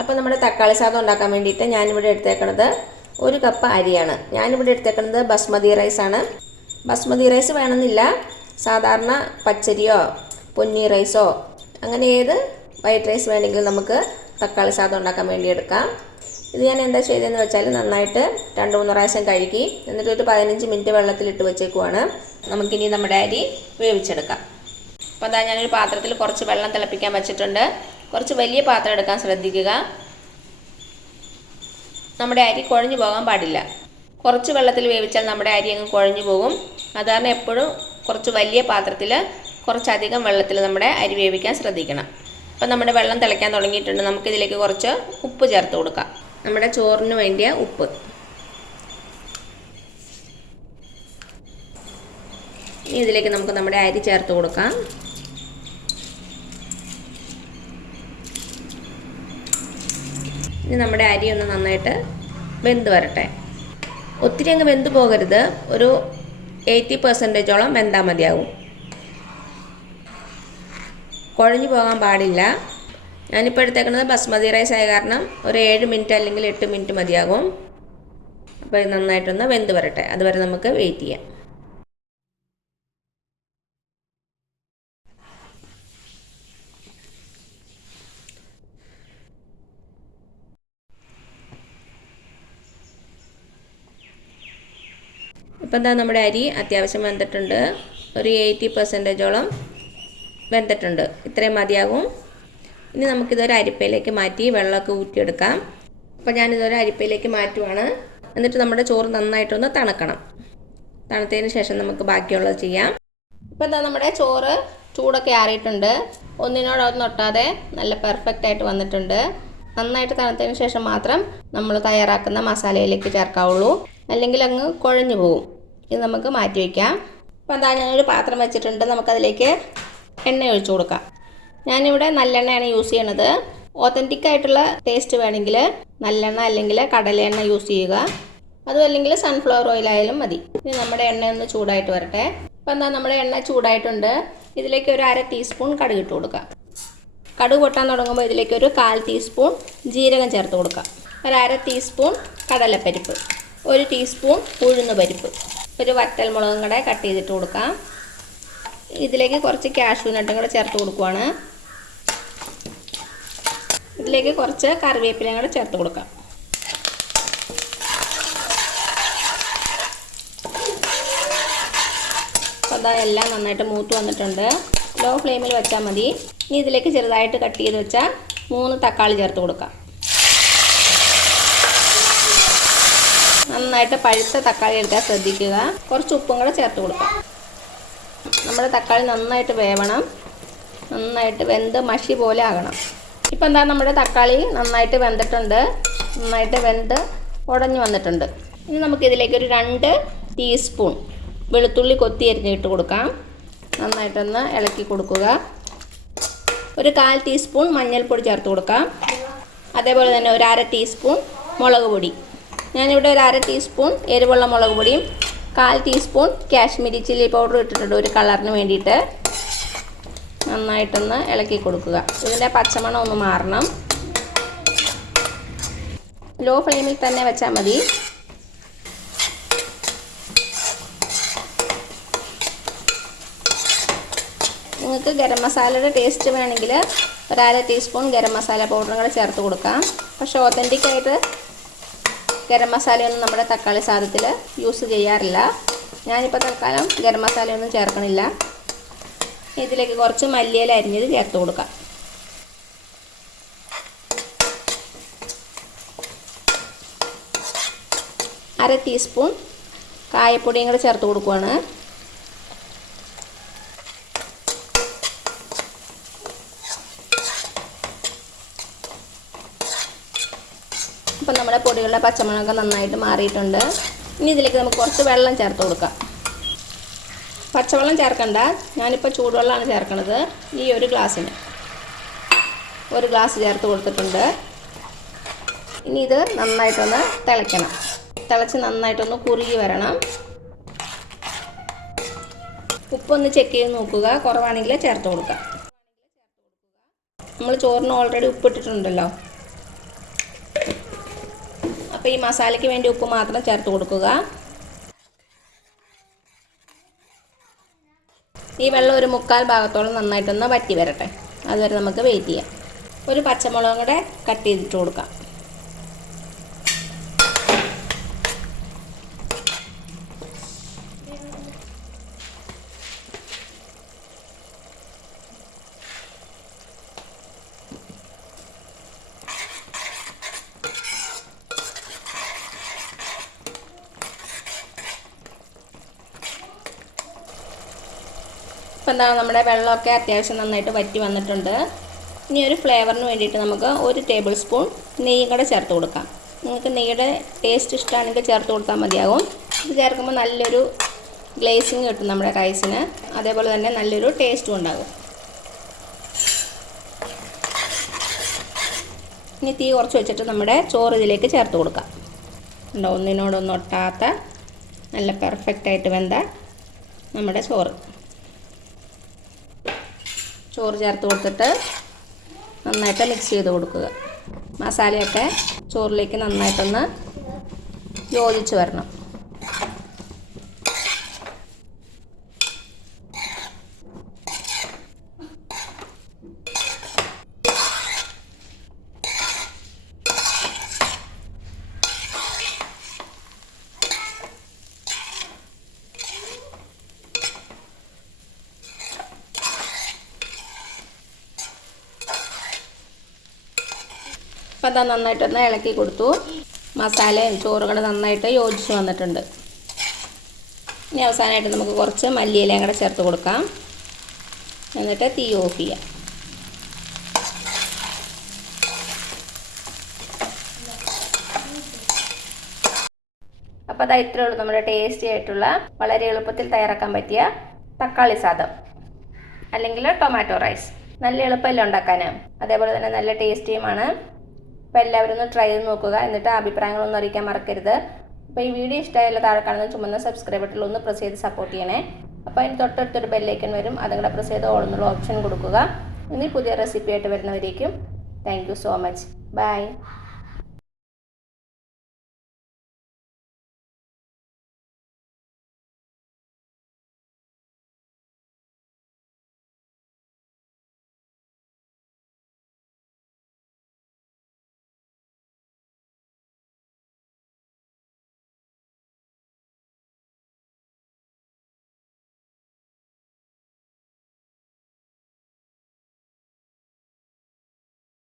അപ്പോൾ നമ്മുടെ തക്കാളി സാദം ഉണ്ടാക്കാൻ വേണ്ടിയിട്ട് ഞാനിവിടെ എടുത്തേക്കുന്നത് 1 കപ്പ് അരിയാണ്. ഞാനിവിടെ എടുത്തേക്കുന്നത് ബസ്മതി റൈസാണ്. ബസ്മതി റൈസ് വേണമെന്നില്ല, സാധാരണ പച്ചരിയോ പൊന്നി റൈസോ അങ്ങനെ ഏത് വൈറ്റ് റൈസ് വേണമെങ്കിലും നമുക്ക് തക്കാളി സാദം ഉണ്ടാക്കാൻ വേണ്ടി എടുക്കാം. ഇത് ഞാൻ എന്താ ചെയ്തതെന്ന് വെച്ചാൽ നന്നായിട്ട് 2-3 പ്രാവശ്യം കഴുകി എന്നിട്ട് ഒരു 15 മിനിറ്റ് വെള്ളത്തിലിട്ട് വെച്ചേക്കുവാണ്. നമുക്കിനി നമ്മുടെ അരി വേവിച്ചെടുക്കാം. അപ്പോൾ അതാ ഞാനൊരു പാത്രത്തിൽ കുറച്ച് വെള്ളം തിളപ്പിക്കാൻ വെച്ചിട്ടുണ്ട്. കുറച്ച് വലിയ പാത്രം എടുക്കാൻ ശ്രദ്ധിക്കുക. നമ്മുടെ അരി കുഴഞ്ഞു പോകാൻ പാടില്ല. കുറച്ച് വെള്ളത്തിൽ വേവിച്ചാൽ നമ്മുടെ അരി അങ്ങ് കുഴഞ്ഞു പോകും. അതാണ് എപ്പോഴും കുറച്ച് വലിയ പാത്രത്തിൽ കുറച്ചധികം വെള്ളത്തിൽ നമ്മുടെ അരി വേവിക്കാൻ ശ്രദ്ധിക്കണം. അപ്പോൾ നമ്മുടെ വെള്ളം തിളയ്ക്കാൻ തുടങ്ങിയിട്ടുണ്ട്. നമുക്കിതിലേക്ക് കുറച്ച് ഉപ്പ് ചേർത്ത് കൊടുക്കാം. നമ്മുടെ ചോറിന് വേണ്ടിയ ഉപ്പ്. ഇനി ഇതിലേക്ക് നമുക്ക് നമ്മുടെ അരി ചേർത്ത് കൊടുക്കാം. ഇനി നമ്മുടെ അരി ഒന്ന് നന്നായിട്ട് വെന്ത് വരട്ടെ. ഒത്തിരി അങ്ങ് വെന്ത് പോകരുത്, ഒരു 80% വെന്താൽ മതിയാവും. കുഴഞ്ഞു പോകാൻ പാടില്ല. ഞാനിപ്പോൾ എടുത്തേക്കുന്നത് ബസ്മതി റൈസ് ആയ കാരണം ഒരു 7 മിനിറ്റ് അല്ലെങ്കിൽ 8 മിനിറ്റ് മതിയാകും. അപ്പോൾ ഇത് നന്നായിട്ടൊന്ന് വെന്ത് വരട്ടെ, അതുവരെ നമുക്ക് വെയിറ്റ് ചെയ്യാം. ഇപ്പം എന്താ നമ്മുടെ അരി അത്യാവശ്യം വെന്തിട്ടുണ്ട്. ഒരു 80% വെന്തിട്ടുണ്ട്. ഇത്രയും മതിയാകും. ഇനി നമുക്കിതൊരു അരിപ്പയിലേക്ക് മാറ്റി വെള്ളമൊക്കെ ഊറ്റിയെടുക്കാം. അപ്പോൾ ഞാനിതൊരു അരിപ്പയിലേക്ക് മാറ്റുവാണ്. എന്നിട്ട് നമ്മുടെ ചോറ് നന്നായിട്ടൊന്ന് തണുക്കണം. തണുത്തതിന് ശേഷം നമുക്ക് ബാക്കിയുള്ളത് ചെയ്യാം. ഇപ്പോൾ എന്താ നമ്മുടെ ചോറ് ചൂടൊക്കെ ആറിയിട്ടുണ്ട്. ഒന്നിനോടൊന്നും ഒട്ടാതെ നല്ല പെർഫെക്റ്റ് ആയിട്ട് വന്നിട്ടുണ്ട്. നന്നായിട്ട് തണുത്തതിന് ശേഷം മാത്രം നമ്മൾ തയ്യാറാക്കുന്ന മസാലയിലേക്ക് ചേർക്കാവുള്ളൂ, അല്ലെങ്കിൽ അങ്ങ് കുഴഞ്ഞു പോകും. ഇത് നമുക്ക് മാറ്റി വയ്ക്കാം. അപ്പോൾ എന്താ ഞാനൊരു പാത്രം വെച്ചിട്ടുണ്ട്. നമുക്കതിലേക്ക് എണ്ണ ഒഴിച്ചു കൊടുക്കാം. ഞാനിവിടെ നല്ലെണ്ണയാണ് യൂസ് ചെയ്യണത്. ഓതൻറ്റിക് ആയിട്ടുള്ള ടേസ്റ്റ് വേണമെങ്കിൽ നല്ലെണ്ണ അല്ലെങ്കിൽ കടലയെണ്ണ യൂസ് ചെയ്യുക. അതും അല്ലെങ്കിൽ സൺഫ്ലവർ ഓയിലായാലും മതി. ഇനി നമ്മുടെ എണ്ണ ഒന്ന് ചൂടായിട്ട് വരട്ടെ. അപ്പോൾ എന്താ നമ്മുടെ എണ്ണ ചൂടായിട്ടുണ്ട്. ഇതിലേക്ക് ഒരു 1/2 ടീസ്പൂൺ കടുക് ഇട്ട് കൊടുക്കാം. കടുക് പൊട്ടാൻ തുടങ്ങുമ്പോൾ ഇതിലേക്ക് ഒരു 1/4 ടീസ്പൂൺ ജീരകം ചേർത്ത് കൊടുക്കാം. ഒരു 1/2 ടീസ്പൂൺ കടലപ്പരിപ്പ്, 1 ടീസ്പൂൺ ഉഴുന്ന് പരിപ്പ്, ഒരു വറ്റൽ മുളകും കൂടെ കട്ട് ചെയ്തിട്ട് കൊടുക്കാം. ഇതിലേക്ക് കുറച്ച് കാഷ്യൂ നട്ടും കൂടെ ചേർത്ത് കൊടുക്കുവാണ്. ഇതിലേക്ക് കുറച്ച് കറിവേപ്പിലയും കൂടെ ചേർത്ത് കൊടുക്കാം. അപ്പോൾ അതാ എല്ലാം നന്നായിട്ട് മൂത്ത് വന്നിട്ടുണ്ട്. ലോ ഫ്ലെയിമിൽ വെച്ചാൽ മതി. ഇനി ഇതിലേക്ക് ചെറുതായിട്ട് കട്ട് ചെയ്ത് വെച്ച 3 തക്കാളി ചേർത്ത് കൊടുക്കാം. നന്നായിട്ട് പഴുത്ത തക്കാളി എടുക്കാൻ ശ്രദ്ധിക്കുക. കുറച്ച് ഉപ്പും കൂടെ ചേർത്ത് കൊടുക്കാം. നമ്മുടെ തക്കാളി നന്നായിട്ട് വേവണം. നന്നായിട്ട് വെന്ത് മഷി പോലെ ആകണം. ഇപ്പം എന്താ നമ്മുടെ തക്കാളി നന്നായിട്ട് വെന്തിട്ടുണ്ട്. നന്നായിട്ട് വെന്ത് ഉടഞ്ഞു വന്നിട്ടുണ്ട്. ഇനി നമുക്കിതിലേക്ക് ഒരു 2 ടീസ്പൂൺ വെളുത്തുള്ളി കൊത്തി അരിഞ്ഞിട്ട് കൊടുക്കാം. നന്നായിട്ടൊന്ന് ഇളക്കി കൊടുക്കുക. ഒരു 1/4 ടീസ്പൂൺ മഞ്ഞൾപ്പൊടി ചേർത്ത് കൊടുക്കാം. അതേപോലെ തന്നെ ഒരു 1/2 ടീസ്പൂൺ മുളക് പൊടി. ഞാനിവിടെ ഒരു 1/2 ടീസ്പൂൺ എരിവുള്ള മുളക് പൊടിയും 1/4 ടീസ്പൂൺ കാശ്മീരി ചില്ലി പൗഡർ ഇട്ടിട്ടുണ്ട് ഒരു കളറിന് വേണ്ടിയിട്ട്. നന്നായിട്ടൊന്ന് ഇളക്കി കൊടുക്കുക. ഇതിൻ്റെ പച്ചമണം ഒന്ന് മാറണം. ലോ ഫ്ലെയിമിൽ തന്നെ വെച്ചാൽ മതി. നിങ്ങൾക്ക് ഗരം മസാലയുടെ ടേസ്റ്റ് വേണമെങ്കിൽ ഒരു 1/2 ടീസ്പൂൺ ഗരം മസാല പൗഡറും കൂടെ ചേർത്ത് കൊടുക്കാം. പക്ഷേ ഓതൻറ്റിക്കായിട്ട് ഗരം മസാലയൊന്നും നമ്മുടെ തക്കാളി സാദത്തിൽ യൂസ് ചെയ്യാറില്ല. ഞാനിപ്പോൾ തൽക്കാലം ഗരം മസാലയൊന്നും ചേർക്കണില്ല. ഇതിലേക്ക് കുറച്ച് മല്ലിയില അരിഞ്ഞത് ചേർത്ത് കൊടുക്കാം. അര ടീസ്പൂൺ കായപ്പൊടിയും കൂടെ ചേർത്ത് കൊടുക്കുകയാണ്. ഇപ്പം നമ്മുടെ പൊടികളുടെ പച്ചമണമൊക്കെ നന്നായിട്ട് മാറിയിട്ടുണ്ട്. ഇനി ഇതിലേക്ക് നമുക്ക് കുറച്ച് വെള്ളം ചേർത്ത് കൊടുക്കാം. പച്ചവെള്ളം ചേർക്കണ്ട, ഞാനിപ്പോൾ ചൂടുവെള്ളമാണ് ചേർക്കണത്. ഈ ഒരു ഗ്ലാസ്സിന് 1 ഗ്ലാസ് ചേർത്ത് കൊടുത്തിട്ടുണ്ട്. ഇനി ഇത് നന്നായിട്ടൊന്ന് തിളയ്ക്കണം. തിളച്ച് നന്നായിട്ടൊന്ന് കുറുകി വരണം. ഉപ്പൊന്ന് ചെക്ക് ചെയ്ത് നോക്കുക. കുറവാണെങ്കിൽ ചേർത്ത് കൊടുക്കുക. നമ്മൾ ചോറിന് ഓൾറെഡി ഉപ്പിട്ടിട്ടുണ്ടല്ലോ. അപ്പോൾ ഈ മസാലയ്ക്ക് വേണ്ടി ഉപ്പ് മാത്രം ചേർത്ത് കൊടുക്കുക. ഈ വെള്ളം ഒരു 1/4 ഭാഗത്തോളം നന്നായിട്ടൊന്ന് വറ്റി വരട്ടെ. അതുവരെ നമുക്ക് വെയിറ്റ് ചെയ്യാം. ഒരു പച്ചമുളകും കൂടെ കട്ട് ചെയ്തിട്ട് കൊടുക്കാം. ഇപ്പം എന്താ നമ്മുടെ വെള്ളമൊക്കെ അത്യാവശ്യം നന്നായിട്ട് വറ്റി വന്നിട്ടുണ്ട്. ഇനി ഒരു ഫ്ലേവറിന് വേണ്ടിയിട്ട് നമുക്ക് 1 ടേബിൾ സ്പൂൺ നെയ്യും കൂടെ ചേർത്ത് കൊടുക്കാം. നിങ്ങൾക്ക് നെയ്യുടെ ടേസ്റ്റ് ഇഷ്ടമാണെങ്കിൽ ചേർത്ത് കൊടുത്താൽ മതിയാകും. ഇത് ചേർക്കുമ്പോൾ നല്ലൊരു ഗ്ലേസിങ് കിട്ടും നമ്മുടെ റൈസിന്. അതേപോലെ തന്നെ നല്ലൊരു ടേസ്റ്റും ഉണ്ടാകും. ഇനി തീ കുറച്ച് വെച്ചിട്ട് നമ്മുടെ ചോറ് ഇതിലേക്ക് ചേർത്ത് കൊടുക്കാം. ഉണ്ടോ, ഒന്നിനോടൊന്നും ഒട്ടാത്ത നല്ല പെർഫെക്റ്റായിട്ട് വെന്ത നമ്മുടെ ചോറ് ചേർത്ത് കൊടുത്തിട്ട് നന്നായിട്ട് മിക്സ് ചെയ്ത് കൊടുക്കുക. മസാലയൊക്കെ ചോറിലേക്ക് നന്നായിട്ടൊന്ന് യോജിച്ച് വരണം. അപ്പോൾ അത് നന്നായിട്ടൊന്ന് ഇളക്കി കൊടുത്തു. മസാലയും ചോറുകൾ നന്നായിട്ട് യോജിച്ച് വന്നിട്ടുണ്ട്. ഇനി അവസാനമായിട്ട് നമുക്ക് കുറച്ച് മല്ലിയിലയും കൂടെ ചേർത്ത് കൊടുക്കാം. എന്നിട്ട് തീ ഓഫ് ചെയ്യാം. അപ്പോൾ അതാ ഇത്രയേ ഉള്ളൂ നമ്മുടെ ടേസ്റ്റി ആയിട്ടുള്ള വളരെ എളുപ്പത്തിൽ തയ്യാറാക്കാൻ പറ്റിയ തക്കാളി സാദം അല്ലെങ്കിൽ ടൊമാറ്റോ റൈസ്. നല്ല എളുപ്പമല്ല ഉണ്ടാക്കാൻ, അതേപോലെ തന്നെ നല്ല ടേസ്റ്റിയുമാണ്. അപ്പോൾ എല്ലാവരും ഒന്ന് ട്രൈ ചെയ്ത് നോക്കുക. എന്നിട്ട് അഭിപ്രായങ്ങളൊന്നും അറിയിക്കാൻ മറക്കരുത്. അപ്പോൾ ഈ വീഡിയോ ഇഷ്ടമായാലും താഴെ കാണുന്ന ചുമന്ന സബ്സ്ക്രൈബ് ബട്ടണിൽ ഒന്ന് പ്രസ് ചെയ്ത് സപ്പോർട്ട് ചെയ്യണേ. അപ്പോൾ അതിന് തൊട്ടടുത്തൊരു ബെല്ലൈക്കൺ വരും, അതുകൂടെ പ്രസ് ചെയ്ത് ഓൾ എന്നുള്ള ഓപ്ഷൻ കൊടുക്കുക. ഇനി പുതിയ റെസിപ്പി ആയിട്ട് വരുന്നവരേക്കും thank you so much. By.